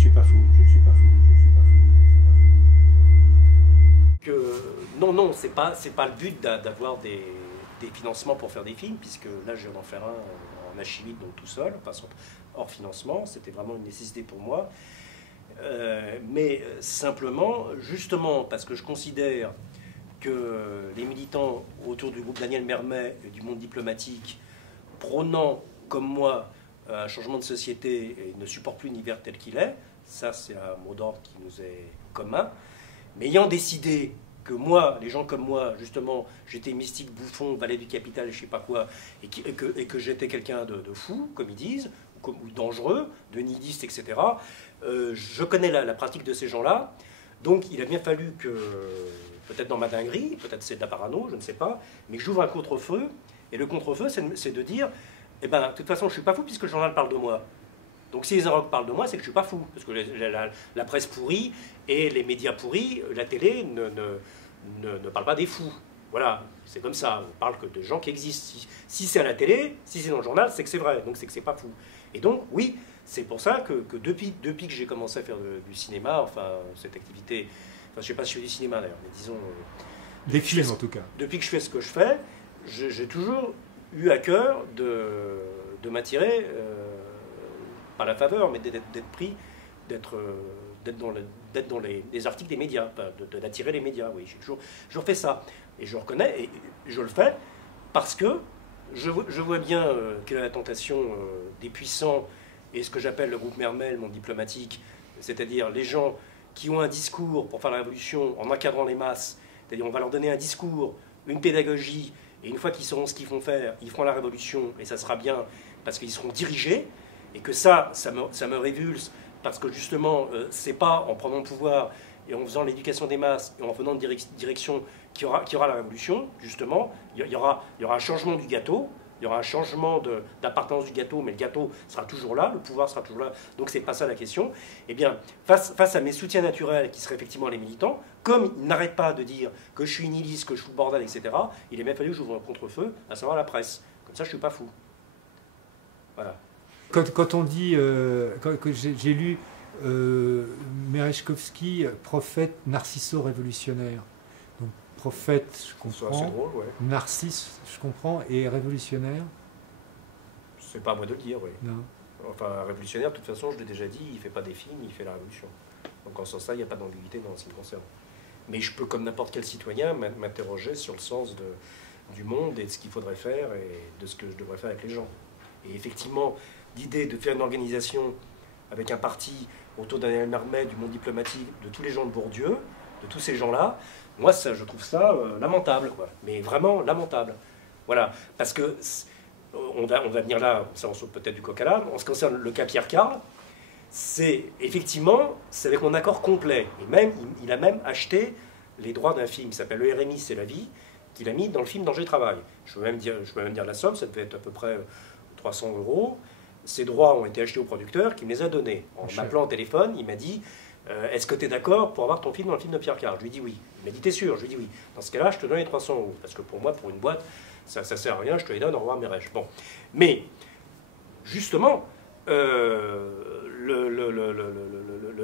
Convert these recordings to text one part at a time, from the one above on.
suis pas fou, je ne suis pas fou, je ne suis pas fou. Non, c'est pas le but d'avoir des financements pour faire des films, puisque là je viens d'en faire un en archiviste, donc tout seul, enfin, hors financement, c'était vraiment une nécessité pour moi. Mais simplement, justement, parce que je considère que les militants autour du groupe Daniel Mermet et du monde diplomatique, prônant comme moi un changement de société et ne supportent plus l'univers tel qu'il est, ça c'est un mot d'ordre qui nous est commun, mais ayant décidé que moi, les gens comme moi, justement, j'étais mystique, bouffon, valet du capital et je sais pas quoi, et que j'étais quelqu'un de fou, comme ils disent, ou dangereux, de nihiliste, etc., je connais la pratique de ces gens-là, donc il a bien fallu que, peut-être dans ma dinguerie, peut-être c'est de la parano, je ne sais pas, mais que j'ouvre un contre-feu, et le contre-feu, c'est de dire, eh ben, de toute façon, je ne suis pas fou puisque le journal parle de moi. Donc si les Inrocks parlent de moi, c'est que je ne suis pas fou, parce que la presse pourrie et les médias pourris, la télé ne parle pas des fous. Voilà, c'est comme ça, on parle que de gens qui existent. Si c'est à la télé, si c'est dans le journal, c'est que c'est vrai, donc c'est que c'est pas fou. Et donc, oui, c'est pour ça que depuis que j'ai commencé à faire du cinéma, enfin, cette activité, enfin, je ne sais pas si je fais du cinéma d'ailleurs, mais disons... Des films en tout cas. Depuis que je fais ce que je fais, j'ai toujours eu à cœur de m'attirer... pas la faveur, mais d'être pris, d'être dans les articles des médias, d'attirer les médias, oui. J'ai toujours fait ça. Et je reconnais, et je le fais, parce que je vois bien quelle est la tentation des puissants, et ce que j'appelle le groupe Mermet, le monde diplomatique, c'est-à-dire les gens qui ont un discours pour faire la révolution en encadrant les masses, c'est-à-dire on va leur donner un discours, une pédagogie, et une fois qu'ils sauront ce qu'ils vont faire, ils feront la révolution, et ça sera bien, parce qu'ils seront dirigés, et que ça me révulse, parce que justement, c'est pas en prenant le pouvoir et en faisant l'éducation des masses et en venant de direction qu'il y aura la révolution, justement. Il y aura un changement du gâteau, il y aura un changement d'appartenance du gâteau, mais le gâteau sera toujours là, le pouvoir sera toujours là, donc c'est pas ça la question. Eh bien, face à mes soutiens naturels, qui seraient effectivement les militants, comme ils n'arrêtent pas de dire que je suis nihiliste, que je fous le bordel, etc., il a bien fallu que j'ouvre un contre-feu, à savoir la presse. Comme ça, je suis pas fou. Voilà. Quand on dit, que j'ai lu Merejkovski, prophète narcisso-révolutionnaire. Donc prophète, je comprends, drôle, ouais. Narcisse, je comprends, et révolutionnaire. C'est pas à moi de le dire, oui. Non. Enfin, révolutionnaire, de toute façon, je l'ai déjà dit, il fait pas des films, il fait la révolution. Donc en ce sens-là, il n'y a pas d'ambiguïté dans ce qui me concerne. Mais je peux, comme n'importe quel citoyen, m'interroger sur le sens du monde et de ce qu'il faudrait faire et de ce que je devrais faire avec les gens. Et effectivement, l'idée de faire une organisation avec un parti autour d'un Daniel Mermet, du monde diplomatique, de tous les gens de Bourdieu, de tous ces gens-là, moi, je trouve ça lamentable, quoi. Mais vraiment lamentable. Voilà, parce que on va venir là, ça on saute peut-être du coq à l'âne. En ce qui concerne le cas Pierre Karl, c'est effectivement, c'est avec mon accord complet. Et même, il a même acheté les droits d'un film qui s'appelle Le RMI, c'est la vie, qu'il a mis dans le film Danger Travail. Je peux même dire la somme, ça devait être à peu près 300 €. Ces droits ont été achetés au producteur qui me les a donnés. En m'appelant au téléphone, il m'a dit est-ce que tu es d'accord pour avoir ton film dans le film de Pierre Karl? Je lui ai dit oui. Il m'a dit t'es sûr? Je lui ai dit oui. Dans ce cas-là, je te donne les 300 €. Parce que pour moi, pour une boîte, ça ne sert à rien, je te les donne, au revoir Merej. Bon. Mais, justement, le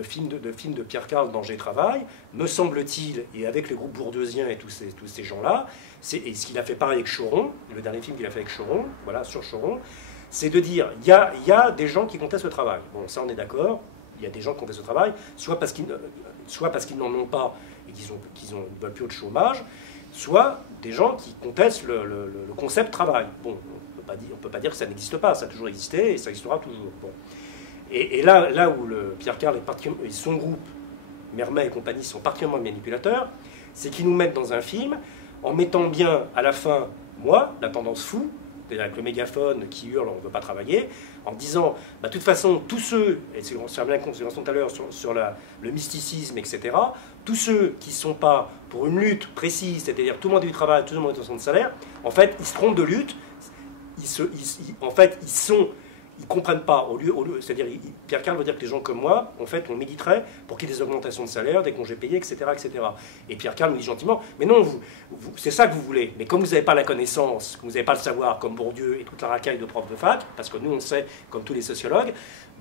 film de Pierre Karl, Danger Travail, me semble-t-il, et avec les groupes bourdieusien et tous ces gens-là, et ce qu'il a fait pareil avec Choron, le dernier film qu'il a fait avec Choron, voilà, sur Choron, c'est de dire, il y a des gens qui contestent le travail. Bon, ça on est d'accord, il y a des gens qui contestent le travail, soit parce qu'ils n'en ont pas et qu'ils ne veulent plus de chômage, soit des gens qui contestent le concept travail. Bon, on ne peut pas dire que ça n'existe pas, ça a toujours existé et ça existera toujours. Bon. Et là où Pierre Karl et son groupe, Mermet et compagnie, sont particulièrement manipulateurs, c'est qu'ils nous mettent dans un film en mettant bien à la fin, moi, la tendance fou, c'est-à-dire avec le mégaphone qui hurle, on ne veut pas travailler, en disant, de toute façon, tous ceux, et on se rend bien compte, c'est tout à l'heure, sur le mysticisme, etc., tous ceux qui ne sont pas pour une lutte précise, c'est-à-dire tout le monde a du travail, tout le monde a son salaire, en fait, ils se trompent de lutte, en fait, ils sont ils comprennent pas, c'est-à-dire Pierre Carl veut dire que les gens comme moi, en fait, on militerait pour qu'il y ait des augmentations de salaire, des congés payés, etc., etc. Et Pierre Carl nous dit gentiment, mais non, c'est ça que vous voulez, mais comme vous n'avez pas la connaissance, que vous n'avez pas le savoir, comme Bourdieu et toute la racaille de profs de fac, parce que nous on sait, comme tous les sociologues,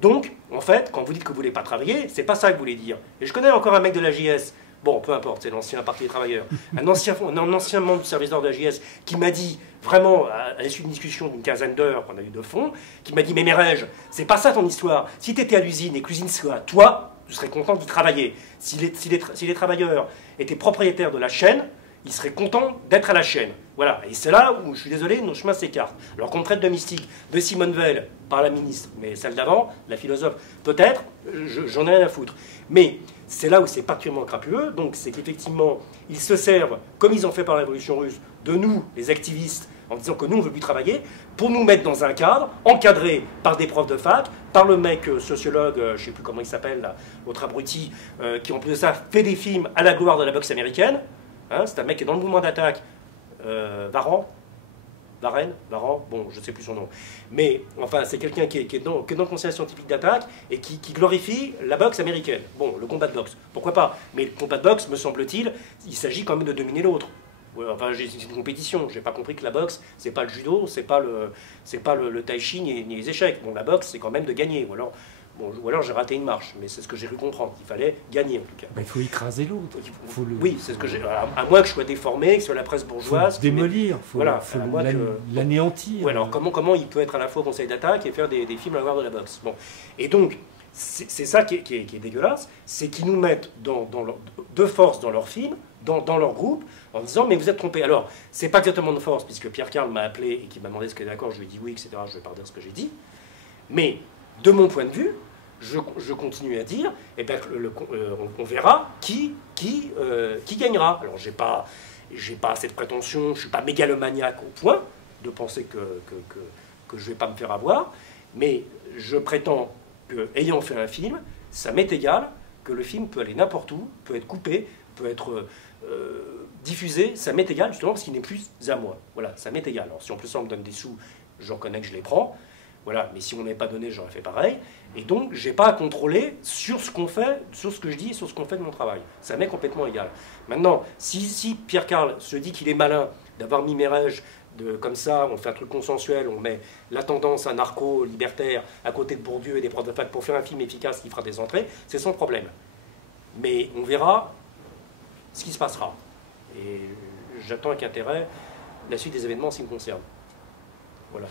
donc, en fait, quand vous dites que vous voulez pas travailler, c'est pas ça que vous voulez dire. Et je connais encore un mec de la JS, bon, peu importe, c'est l'ancien Parti des travailleurs, un ancien membre du service d'ordre de la JS qui m'a dit, vraiment, à l'issue d'une discussion d'une quinzaine d'heures qu'on a eu de fond, qui m'a dit, mais Mérège, c'est pas ça ton histoire. Si tu étais à l'usine et que l'usine soit à toi, tu serais content d'y travailler. Si les travailleurs étaient propriétaires de la chaîne, ils seraient contents d'être à la chaîne. Voilà, et c'est là où, je suis désolé, nos chemins s'écartent. Alors qu'on traite de mystique de Simone Veil par la ministre, mais celle d'avant, la philosophe, peut-être, j'en ai rien à foutre. Mais c'est là où c'est particulièrement crapuleux, donc c'est qu'effectivement, ils se servent, comme ils ont fait par la Révolution russe, de nous, les activistes, en disant que nous, on ne veut plus travailler, pour nous mettre dans un cadre, encadré par des profs de fac, par le mec sociologue, je ne sais plus comment il s'appelle, l'autre abruti, qui en plus de ça fait des films à la gloire de la boxe américaine. Hein, c'est un mec qui est dans le mouvement d'attaque, Varenne, bon, je ne sais plus son nom. Mais, enfin, c'est quelqu'un qui est dans le conseil scientifique d'attaque et qui glorifie la boxe américaine. Bon, le combat de boxe, pourquoi pas. Mais le combat de boxe, me semble-t-il, il s'agit quand même de dominer l'autre. Ouais, enfin, c'est une compétition. J'ai pas compris que la boxe, c'est pas le judo, c'est pas le tai chi ni les échecs. Bon, la boxe, c'est quand même de gagner. Ou alors j'ai raté une marche, mais c'est ce que j'ai cru comprendre. Il fallait gagner en tout cas. Il faut écraser l'autre. Oui, c'est ce que j'ai. À moins que je sois déformé, que ce soit la presse bourgeoise. Faut démolir, faut l'anéantir. Ouais, alors comment il peut être à la fois au conseil d'attaque et faire des films à la gloire de la boxe. Bon. Et donc, c'est ça qui est dégueulasse, c'est qu'ils nous mettent de force dans leurs films, dans leur groupe, en disant mais vous êtes trompés. Alors, c'est pas exactement de force, puisque Pierre Carl m'a appelé et qui m'a demandé ce qu'il est d'accord, je lui ai dit oui, etc. Je vais pas redire ce que j'ai dit. Mais, de mon point de vue, je continue à dire, eh ben, on verra qui gagnera. Alors, j'ai pas cette prétention, je ne suis pas mégalomaniaque au point de penser que je ne vais pas me faire avoir, mais je prétends que, ayant fait un film, ça m'est égal que le film peut aller n'importe où, peut être coupé, peut être diffusé, ça m'est égal justement parce qu'il n'est plus à moi. Voilà, ça m'est égal. Alors, si en plus on me donne des sous, je reconnais que je les prends. Voilà, mais si on n'avait pas donné, j'aurais fait pareil. Et donc, je n'ai pas à contrôler sur ce qu'on fait, sur ce que je dis et sur ce qu'on fait de mon travail. Ça m'est complètement égal. Maintenant, si Pierre Carl se dit qu'il est malin d'avoir mis Mérège comme ça, on fait un truc consensuel, on met la tendance anarcho-libertaire à côté de Bourdieu et des profs de fac pour faire un film efficace qui fera des entrées, c'est son problème. Mais on verra ce qui se passera. Et j'attends avec intérêt la suite des événements en ce qui me concerne. Voilà.